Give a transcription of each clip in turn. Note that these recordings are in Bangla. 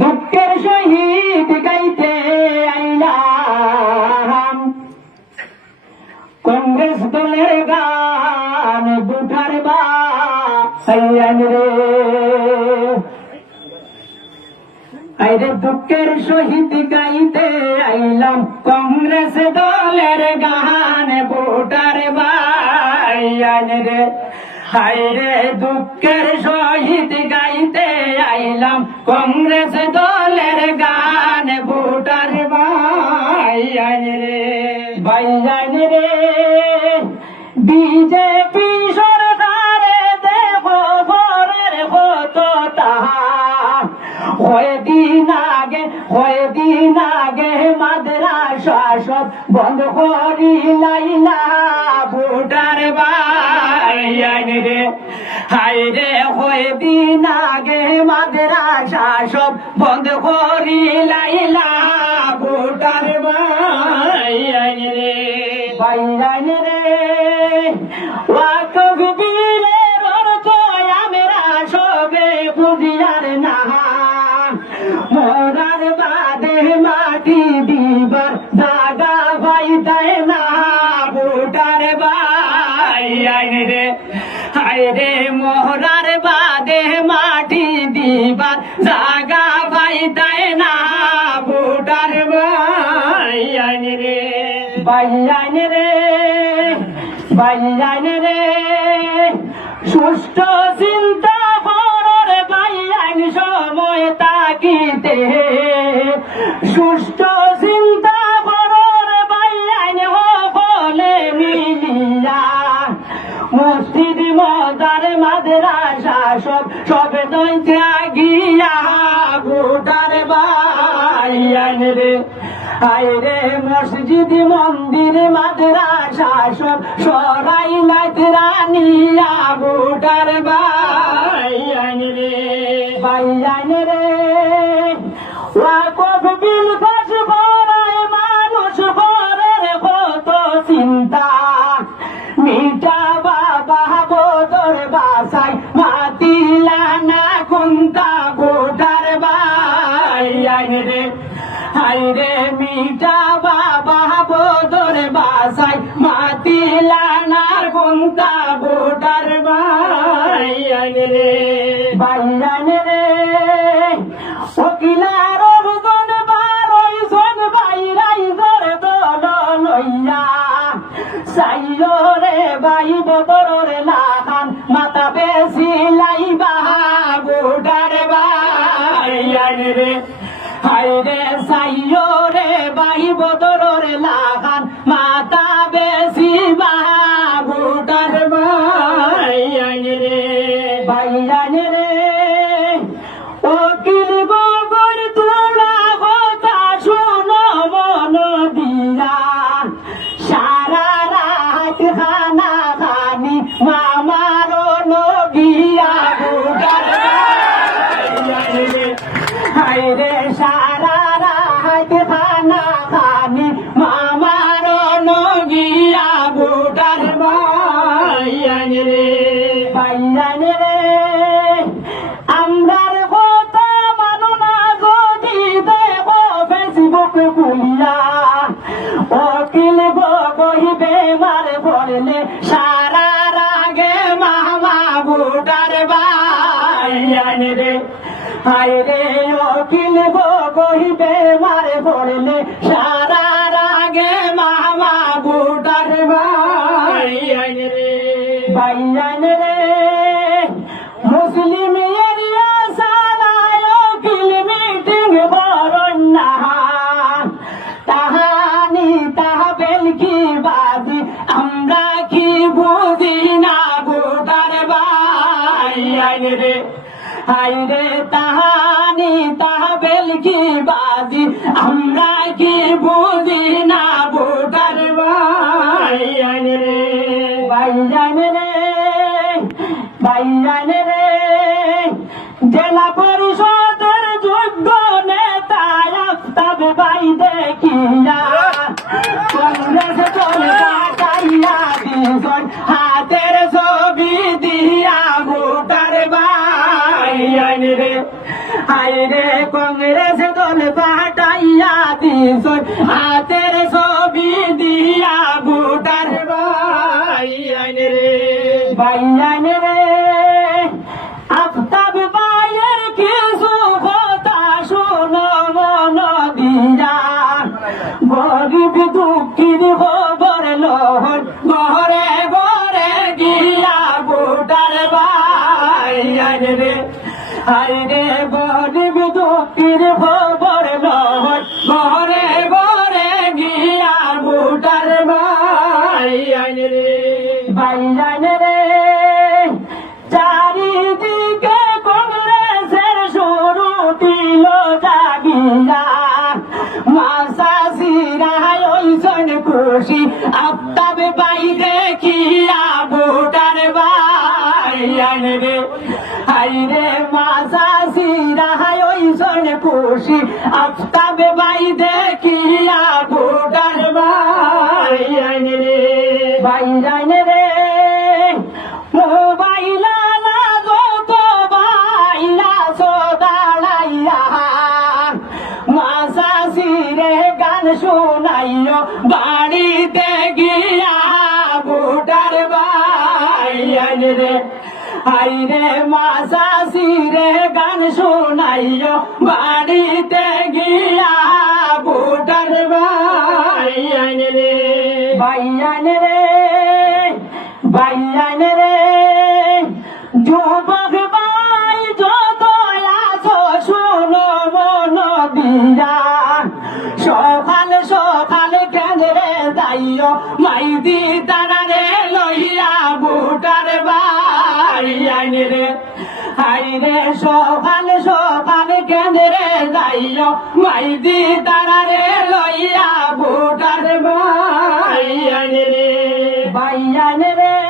দুঃখের সহিত গাইতে আইলাম। কংগ্রেস দলের গান দুটার বা রে। আইরে দুঃখের সহিত গাইতে আইলাম। কংগ্রেস দলের গান ভোটার বাইয়ান রে। হাইরে দুঃখের সহিত গাইতে আইলাম কংগ্রেস দলের গান ভোটার বাইয়ান রে বাইয়ান রে। বিজেপি সরকারে দেহ ভরের হতো তাহা কয়দিন আগে কয়দিন আগে মাদ্রাসা সব বন্ধ করি হাই দিন আগে মাদ্রাসা সব বন্ধ করি লাইলা ভোটার রে বাইন রে। ওয়াকফ দিবার জাগা ভাই দেয় না বুডার আইন রে। আইন রে আইন রে। সুষ্ঠ চিন্তা করর আইন সময় তাকিতে। সুষ্ঠ গিয়া ভাই আইন রে আই রে মসজিদ, মন্দির, মাদ্রাসা, সব সরাই লাইত রানিয়া ভোটার বাইয়ান রে বাইয়ান রে ওয়াকফ বিল রে মিঠা বাবা বোতর বাসাই মাতিলা না কুন্তা ভোটার ভাই আইন রে। আইন রে। ওকিলার অবদান বারোই জন বাইরাই ধরে দল লইয়া। সাইলো রে বাই বদর রে লাখান মাতা বেশি লাইবা গোডার বাইয়ান রে। হাই রে সাইলো রে বাই বদর লাগান মাতা মামার নগিয়া বাইয়ান রে। বাইয়ান রে। আমরার কথা মানো না যদি বললে সারা রাগে মামা বুটার বাইয়ান রে। হাই রে অকিল বহিবে মার বললে সারা রাগে মামা বুটার রে বাইয়ান রে, মুসলিম এরিয়া সালায় অকিল মিটিং বরণ না তাহানি তাহা বেলকি ভাই দেখিয়া কংগ্রেস কাটাইয়া দিজন হাতের ছবি দিয়া ভোটার রে, আইন রে, কংগ্রেস দল পাঠাইয়া দিস দুঃখীর খুশি। আফতাব পাই দেখিয়া আবুটার বাইয়ান রে হাইরে মাসা সিরা ওই ওইজন খুশি। আফতাব পাই দেখিয়া বাড়িতে গিয়া ভোটার বাইয়ান রে। হাইরে মাসা সিরে গান শোনাইও বাড়িতে গিয়া ভোটার আইনে রে। বাইয়ান রে বাইয়ান রে। যাইও মাইদি তারারে লইয়া বুটার বাইয়ান রে। হাইরে সকাল সকাল কেন্দ্রে যাইও মাইদি তারারে লইয়া বুটার আইনে রে। বাইয়ান রে।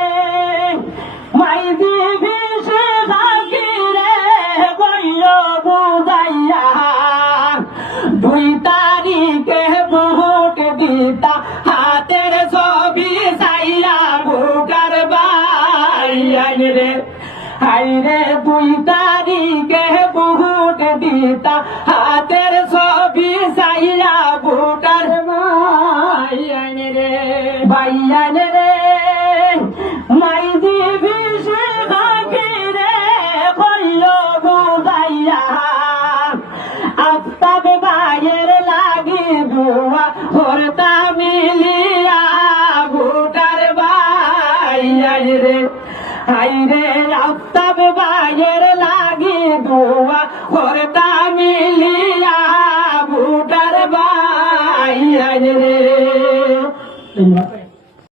রে। হাইরে দুই তারিখে ভোট দিতা। হাতের ছবি চাইয়া ভোটার ভাই আইনে রে বাইয়ান রে। মাই দিবি ভাগে রে কইল বুদাইয়া আফতাব লাগি দুয়া হরতা মিলিয়া বাইয়ান রে। হাইরে আফতাব বাইয়ের লাগি দোয়া মিলিয়া